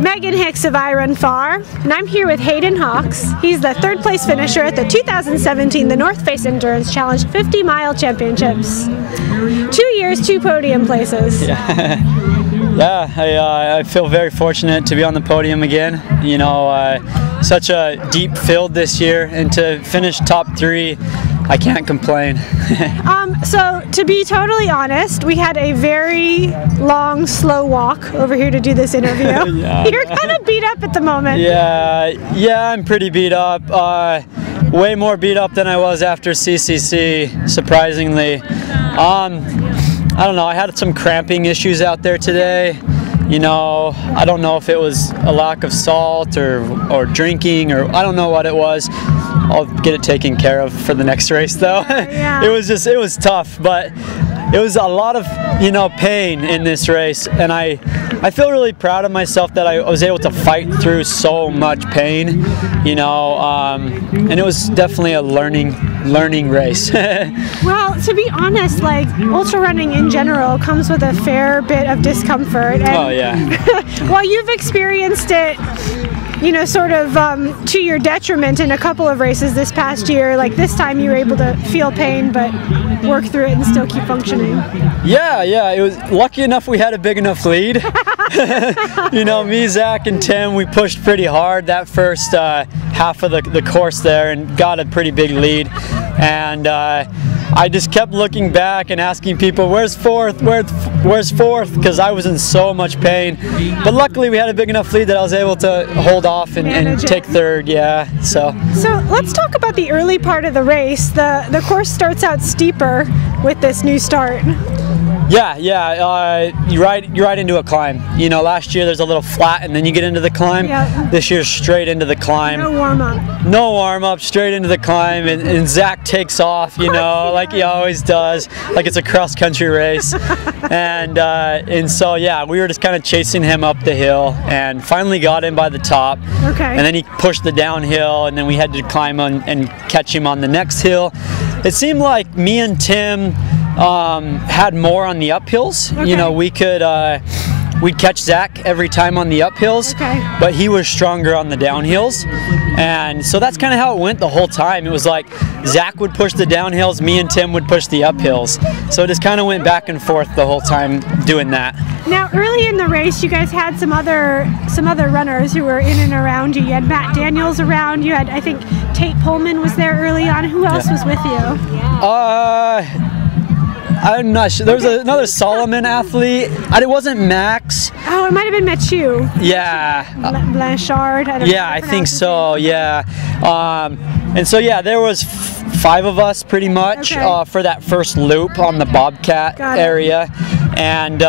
Megan Hicks of I Run Far, and I'm here with Hayden Hawks. He's the third place finisher at the 2017 The North Face Endurance Challenge 50-mile championships. 2 years, 2 podium places. Yeah, I feel very fortunate to be on the podium again. You know, such a deep field this year, and to finish top 3, I can't complain. So to be totally honest, we had a very long, slow walk over here to do this interview. Yeah. You're kind of beat up at the moment. Yeah, I'm pretty beat up. Way more beat up than I was after CCC, surprisingly. I don't know, I had some cramping issues out there today. You know, I don't know if it was a lack of salt or drinking, or I don't know what it was. I'll get it taken care of for the next race though. Yeah. It was tough, but it was a lot of, you know, pain in this race, and I feel really proud of myself that I was able to fight through so much pain, you know, and it was definitely a learning race. Well, to be honest, like, ultra running in general comes with a fair bit of discomfort. And oh yeah. while you've experienced it, you know, sort of to your detriment in a couple of races this past year, like this time you were able to feel pain but work through it and still keep functioning. Yeah, it was lucky enough we had a big enough lead. You know, me, Zach, and Tim, we pushed pretty hard that first half of the course there and got a pretty big lead. And I just kept looking back and asking people, where's fourth? Where's fourth? Because I was in so much pain. But luckily we had a big enough lead that I was able to hold off and take third, yeah. So let's talk about the early part of the race. The course starts out steeper with this new start. Yeah, you're right into a climb. You know, last year there's a little flat and then you get into the climb. Yeah. This year's straight into the climb. No warm up. No warm up, straight into the climb, and Zach takes off, you know, like he always does, like it's a cross country race. and so yeah, we were just kind of chasing him up the hill and finally got him by the top. Okay. And then he pushed the downhill, and then we had to climb on and catch him on the next hill. It seemed like me and Tim had more on the uphills. Okay. You know, we'd catch Zach every time on the uphills, okay, but he was stronger on the downhills. And so that's kind of how it went the whole time. It was like Zach would push the downhills, me and Tim would push the uphills. So it just kind of went back and forth the whole time doing that. Now, early in the race, you guys had some other runners who were in and around you. You had Matt Daniels around. You had, I think, Tate Pullman was there early on. Who else was with you? I'm not sure. There was another Solomon athlete. It wasn't Max. Oh, it might have been Mathieu. Yeah. Blanchard. I think so. Yeah. And so yeah, there was 5 of us pretty much, okay, for that first loop on the Bobcat area, and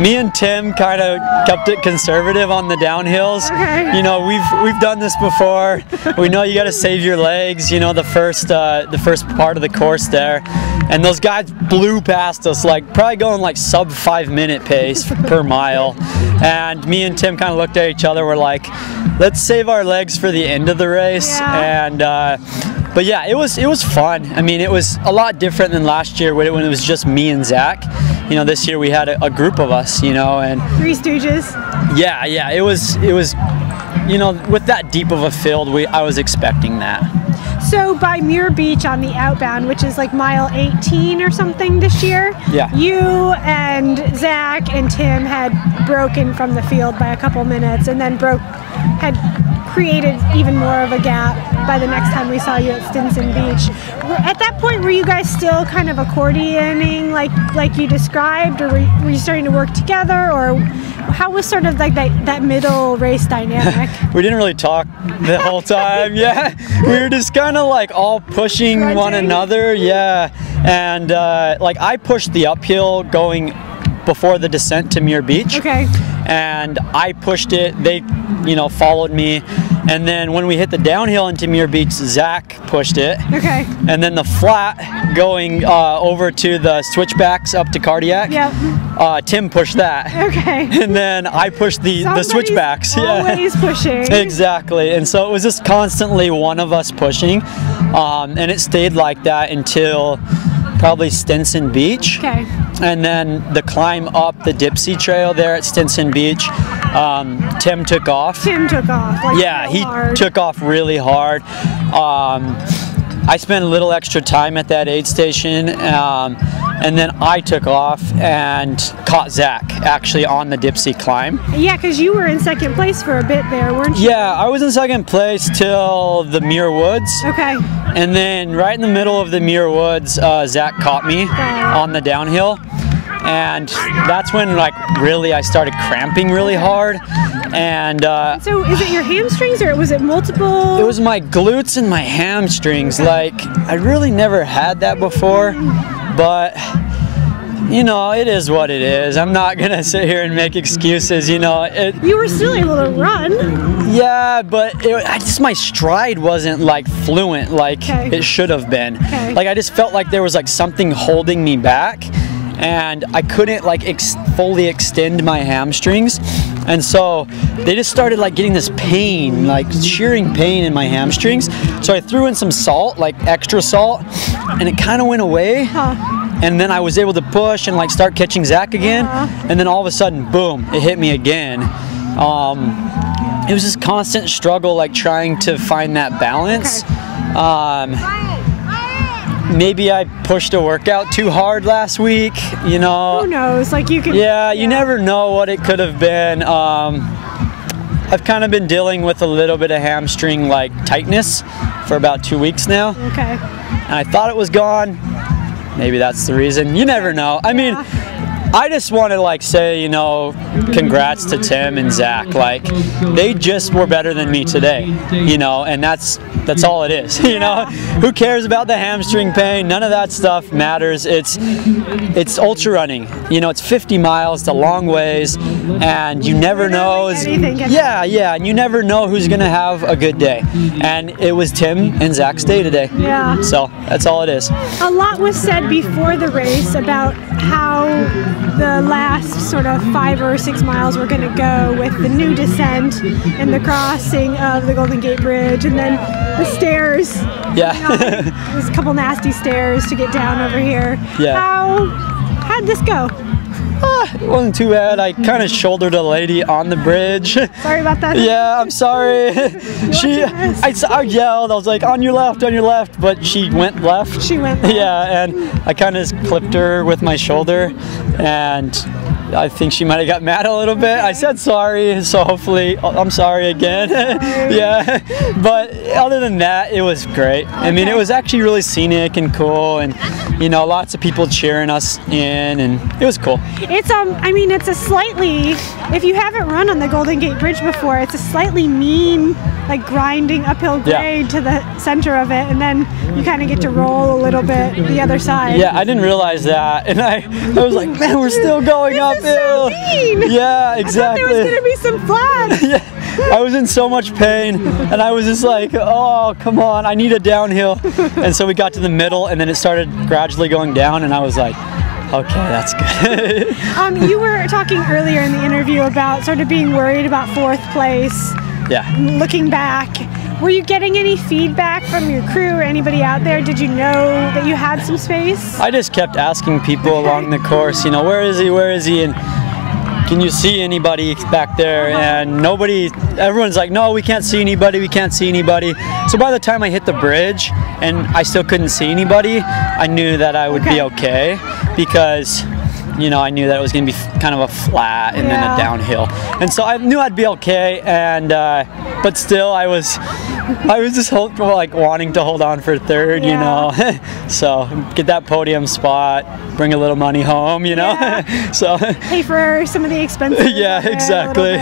me and Tim kind of kept it conservative on the downhills. Okay. You know, we've done this before. We know you got to save your legs. You know, the first part of the course there, and those guys blew past us, like probably going like sub 5-minute pace per mile. And me and Tim kind of looked at each other. We're like, let's save our legs for the end of the race. Yeah. And but yeah, it was fun. I mean, it was a lot different than last year when it was just me and Zach. You know, this year we had a group of us, you know, and Three Stooges. Yeah, it was, you know, with that deep of a field, I was expecting that. So by Muir Beach on the outbound, which is like mile 18 or something this year, yeah, you and Zach and Tim had broken from the field by a couple minutes, and then had created even more of a gap by the next time we saw you at Stinson Beach. At that point, were you guys still kind of accordioning like you described, or were you starting to work together, or how was sort of like that middle race dynamic? We didn't really talk the whole time. Yeah, we were just kind of like all pushing one another. Yeah, and like I pushed the uphill going before the descent to Muir Beach. Okay. And I pushed it. They, you know, followed me. And then when we hit the downhill into Muir Beach, Zach pushed it. Okay. And then the flat going over to the switchbacks up to Cardiac. Yep. Tim pushed that. Okay. And then I pushed the switchbacks. Always pushing. Exactly. And so it was just constantly one of us pushing, and it stayed like that until probably Stinson Beach. Okay. And then the climb up the Dipsy Trail there at Stinson Beach, Tim took off. Tim took off. Like, yeah, he took off really hard. I spent a little extra time at that aid station, and then I took off and caught Zach actually on the Dipsy climb. Yeah, because you were in second place for a bit there, weren't you? Yeah, I was in second place till the Muir Woods. Okay. And then right in the middle of the Muir Woods, Zach caught me on the downhill. And that's when, like, really I started cramping really hard. And so is it your hamstrings or was it multiple? It was my glutes and my hamstrings. Like, I really never had that before, but you know, it is what it is. I'm not gonna sit here and make excuses, you know. You were still able to run. Yeah, but my stride wasn't like fluent like it should have been. Okay. Like, I just felt like there was like something holding me back, and I couldn't like fully extend my hamstrings, and so they just started like getting this pain, like shearing pain in my hamstrings. So I threw in some salt, like extra salt, and it kind of went away. And then I was able to push and like start catching Zach again, and then all of a sudden, boom, it hit me again. It was this constant struggle, like trying to find that balance. Maybe I pushed a workout too hard last week, you know. Who knows? Like, you could. Yeah, you never know what it could have been. I've kind of been dealing with a little bit of hamstring like tightness for about 2 weeks now. Okay. And I thought it was gone. Maybe that's the reason. You never know. I mean, I just want to like say, you know, congrats to Tim and Zach. Like, they just were better than me today, you know, and that's all it is. You know, who cares about the hamstring pain? None of that stuff matters. It's ultra running. You know, it's 50 miles, it's a long ways, and you never know. Yeah, and you never know who's gonna have a good day. And it was Tim and Zach's day today. Yeah. So that's all it is. A lot was said before the race about how the last sort of 5 or 6 miles were going to go with the new descent and the crossing of the Golden Gate Bridge, and then the stairs. Yeah. You know, there's a couple nasty stairs to get down over here. Yeah. How'd this go? It wasn't too bad. I kind of shouldered a lady on the bridge. Sorry about that. Yeah, I'm sorry. I yelled. I was like, on your left, but she went left. She went left. Yeah, and I kind of clipped her with my shoulder, and I think she might have got mad a little bit. I said sorry, so hopefully I'm sorry again. Yeah, but other than that, it was great. I mean, it was actually really scenic and cool, and you know, lots of people cheering us in, and it was cool. It's I mean, it's a slightly, if you haven't run on the Golden Gate Bridge before, it's a slightly mean, like grinding uphill grade to the center of it, and then you kind of get to roll a little bit the other side. Yeah, I didn't realize that, and I was like, man, we're still going uphill. So mean. Yeah, exactly. I thought there was gonna be some flags. Yeah, I was in so much pain, and I was just like, oh, come on, I need a downhill. And so we got to the middle, and then it started gradually going down, and I was like, okay, that's good. You were talking earlier in the interview about sort of being worried about 4th place. Yeah. Looking back, were you getting any feedback from your crew or anybody out there? Did you know that you had some space? I just kept asking people along the course, you know, where is he, and can you see anybody back there? And everyone's like, no, we can't see anybody. So by the time I hit the bridge and I still couldn't see anybody, I knew that I would be okay, because you know, I knew that it was going to be kind of a flat and then a downhill, and so I knew I'd be okay. And but still, I was just wanting to hold on for 3rd, you know. So get that podium spot, bring a little money home, you know. So pay for some of the expenses. Yeah, exactly.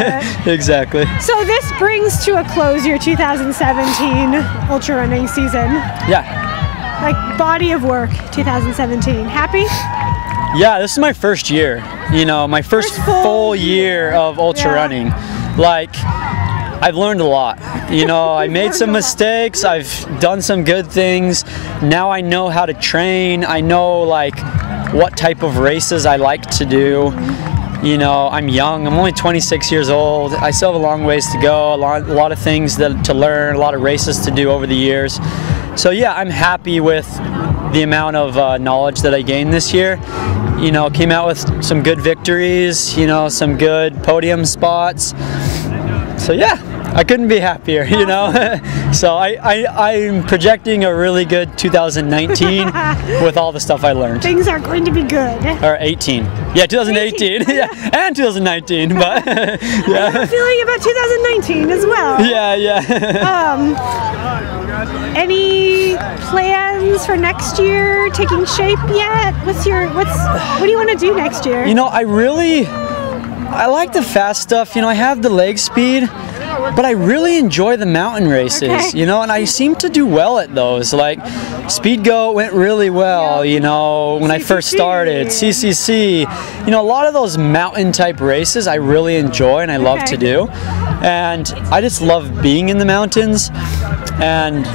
Exactly. So this brings to a close your 2017 ultra running season. Yeah. Like, body of work, 2017. Happy? Yeah, this is my first year, you know, my first full year of ultra running. Like, I've learned a lot, you know. I made some mistakes, I've done some good things. Now I know how to train. I know like what type of races I like to do. You know, I'm young, I'm only 26 years old. I still have a long ways to go, a lot of things to learn, a lot of races to do over the years. So yeah, I'm happy with the amount of knowledge that I gained this year. You know, came out with some good victories, you know, some good podium spots. So yeah, I couldn't be happier, you know. So I'm projecting a really good 2019 with all the stuff I learned. Things are going to be good. Or 18. Yeah, 2018. Yeah, and 2019, but yeah. I have a feeling about 2019 as well. Yeah. Any plans for next year taking shape yet? What do you want to do next year? You know, I like the fast stuff. You know, I have the leg speed, but I really enjoy the mountain races, you know, and I seem to do well at those. Like, Speed Goat went really well, you know, when I first started. CCC, you know, a lot of those mountain type races I really enjoy and I love to do. And I just love being in the mountains. And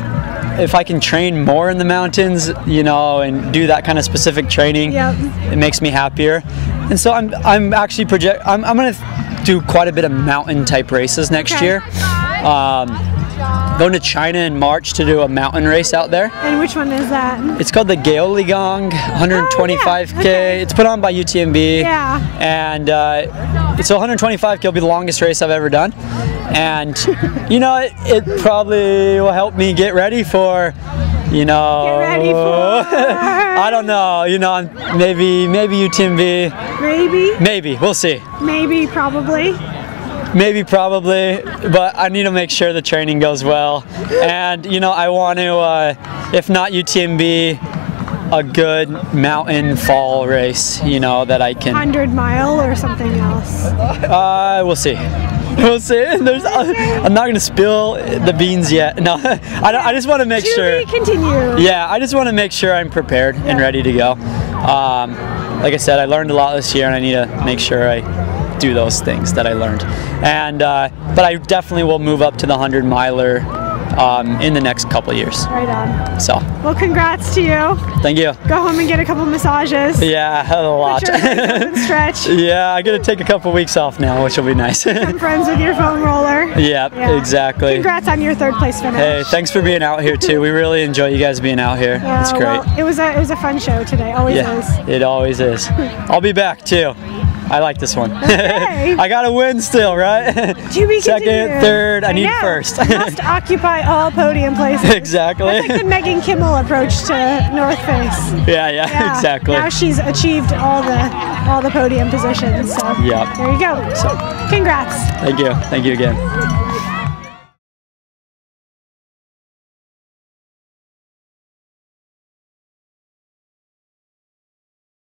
if I can train more in the mountains, you know, and do that kind of specific training, it makes me happier. And so I'm actually I'm going to do quite a bit of mountain type races next year. Going to China in March to do a mountain race out there. And which one is that? It's called the Gaoligang 125K. It's put on by UTMB. Yeah. And it's 125K will be the longest race I've ever done. And you know, it probably will help me get ready for, you know, get ready for I don't know, you know, maybe UTMB. Maybe, we'll see. Maybe, probably, but I need to make sure the training goes well. And you know, I want to, if not UTMB, a good mountain fall race, you know, that I can. 100-mile or something else? We'll see. We'll see. I'm not going to spill the beans yet. No, I just want to make sure. Continue. Yeah, I just want to make sure I'm prepared and ready to go. Like I said, I learned a lot this year, and I need to make sure I do those things that I learned. And but I definitely will move up to the 100-miler in the next couple of years. Right on. So. Well, congrats to you. Thank you. Go home and get a couple massages. Yeah, a lot. Stretch. Yeah, I got to take a couple weeks off now, which will be nice. Become friends with your foam roller. Yeah, exactly. Congrats on your 3rd place finish. Hey, thanks for being out here too. We really enjoy you guys being out here. It's great. Well, it was a fun show today. Always is. It always is. I'll be back too. I like this one. Okay. I got to win still, right? To be Second, continued. 3rd, I need first. Must occupy all podium places. Exactly. That's like the Megan Kimmel approach to North Face. Yeah, exactly. Now she's achieved all the podium positions. So there you go. So, congrats. Thank you again.